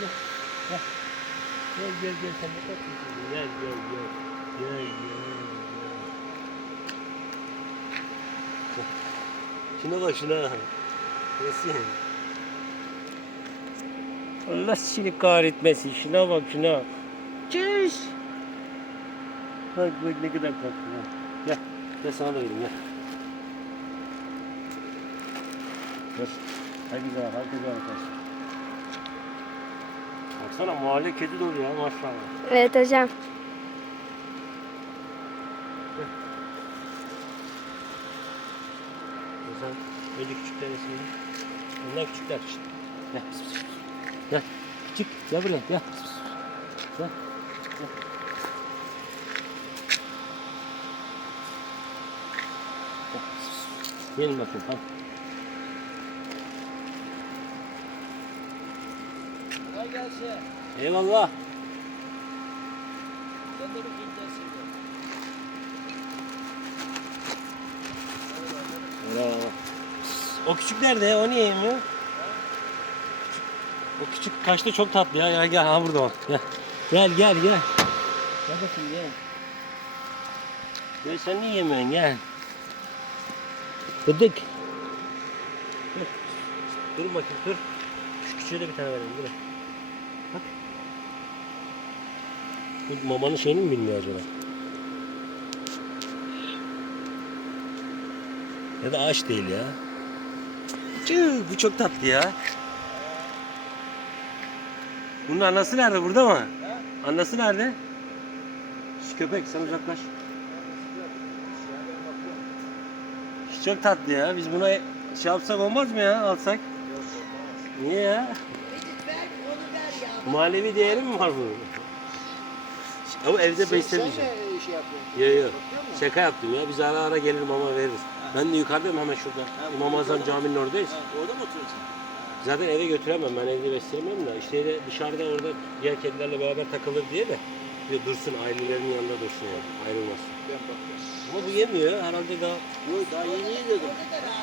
gel. Gel. Gel gel gel sen ne tatlısın. Gel gel gel. Gel gel. gel. Şuna bak şuna. Resim. Allah seni kahretmesin. Şuna bak şuna. Çüş. Bak bak ne kadar tatlı. Gel. Gel sana da vereyim gel. Güzel, hadi güzel arkadaşlar. Baksana mahalle kedi dolu ya maşallah. Evet hocam. Sen önce küçük tanesini. Onlar küçükler. Gel. Gel. Küçük. Gel buraya. Gel. Gel. Gelin bakayım tamam. Kolay gelsin. Eyvallah. Sen de mi gideceksin? Bravo. O küçük nerede? O niye yemiyor? O küçük kaçta çok tatlı ya. Gel gel ha burada o. Gel. Gel gel gel. Gel bakayım gel. Gel sen niye yemiyorsun gel. Bıdık. Dur. Dur bakayım dur. Şu küçüğe de bir tane verelim dur. Bak. Bu mamanın şeyini mi bilmiyor acaba? Ya da aç değil ya. Tüh, bu çok tatlı ya. Bunun annesi nerede? Burada mı? Annesi nerede? Şu köpek sen uzaklaş. Çok tatlı ya. Biz buna şey yapsak olmaz mı ya? Alsak. Niye ya? Manevi değeri mi var bunun? Ama evde beslemeyeceğim. Sen ne şey yapıyorsun? Yok yok. Musun? Şaka yaptım ya. Biz ara ara gelir mama veririz. Ben de yukarıdayım hemen şurada. İmam Azam caminin oradayız. Ha, orada mı oturuyorsun? Zaten eve götüremem. Ben evde besleyemem de. İşte de dışarıda orada diğer kedilerle beraber takılır diye de. Bir dursun ailelerinin yanında dursun yani. Ayrılmasın. Ben bakıyorum. Ama bu yemiyor. Herhalde daha Yok daha yeni yedim.